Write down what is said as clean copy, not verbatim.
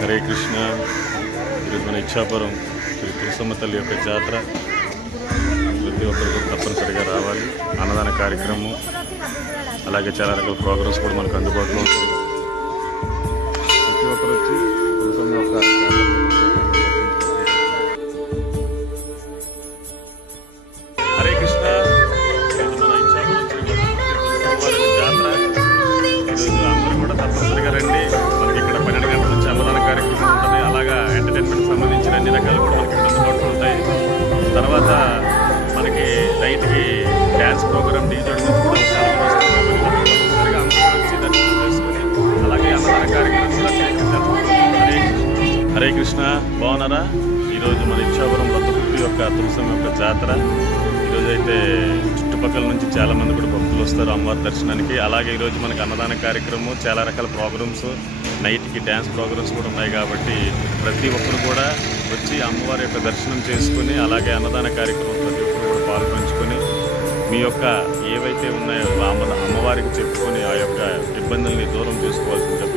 హరే కృష్ణ. ఈరోజు మన ఇచ్చాపురం శ్రీ తులసమ్మ తల్లి యొక్క జాతర. ప్రతి ఒక్కరు కూడా తప్పనిసరిగా రావాలి. అన్నదాన కార్యక్రమం, అలాగే చాలా రకాల ప్రోగ్రామ్స్ కూడా మనకు అందుబాటులో ఉంటాయి. ప్రతి ఒక్కరు వచ్చి తులసమ్మ యొక్క హరే కృష్ణ. ఈరోజు మన ఇచ్చాపురం శ్రీ తులసమ్మ జాతర. ఈరోజు అందరూ కూడా తప్పనిసరిగా రండి. మనకి ఇక్కడ 12 గంటల నుంచి అన్నదాన కార్యక్రమం ఉంటుంది. అలాగా ఎంటర్టైన్మెంట్ సంబంధించిన అన్ని రకాలు కూడా మనకి ఇక్కడ అందుబాటులో ఉంటాయి. తర్వాత మనకి నైట్కి డ్యాన్స్ ప్రోగ్రామ్ డీజోడి నుంచి కూడా చాలా మంది వస్తారు. కాబట్టి తప్పనిసరిగా అందరూ వచ్చి దర్శనం చేసుకుని అలాగే అన్నదాన కార్యక్రమం కూడా హరే కృష్ణ. బాగున్నారా? ఈరోజు మన ఇచ్చాపురం రథపుట్టి యొక్క తులసమ్మ యొక్క జాతర. ఈరోజు అయితే చుట్టుపక్కల నుంచి చాలామంది కూడా భక్తులు వస్తారు అమ్మవారి దర్శనానికి. అలాగే ఈరోజు మనకి అన్నదాన కార్యక్రమం, చాలా రకాల ప్రోగ్రామ్స్, నైట్కి డ్యాన్స్ ప్రోగ్రామ్స్ కూడా ఉన్నాయి. కాబట్టి ప్రతి ఒక్కరు కూడా వచ్చి అమ్మవారి యొక్క దర్శనం చేసుకుని అలాగే అన్నదాన కార్యక్రమం ప్రతి ఒక్కరు కూడా పాల్పంచుకొని మీ యొక్క ఏవైతే ఉన్నాయో అమ్మవారికి చెప్పుకొని ఆ యొక్క ఇబ్బందుల్ని దూరం చేసుకోవాల్సింది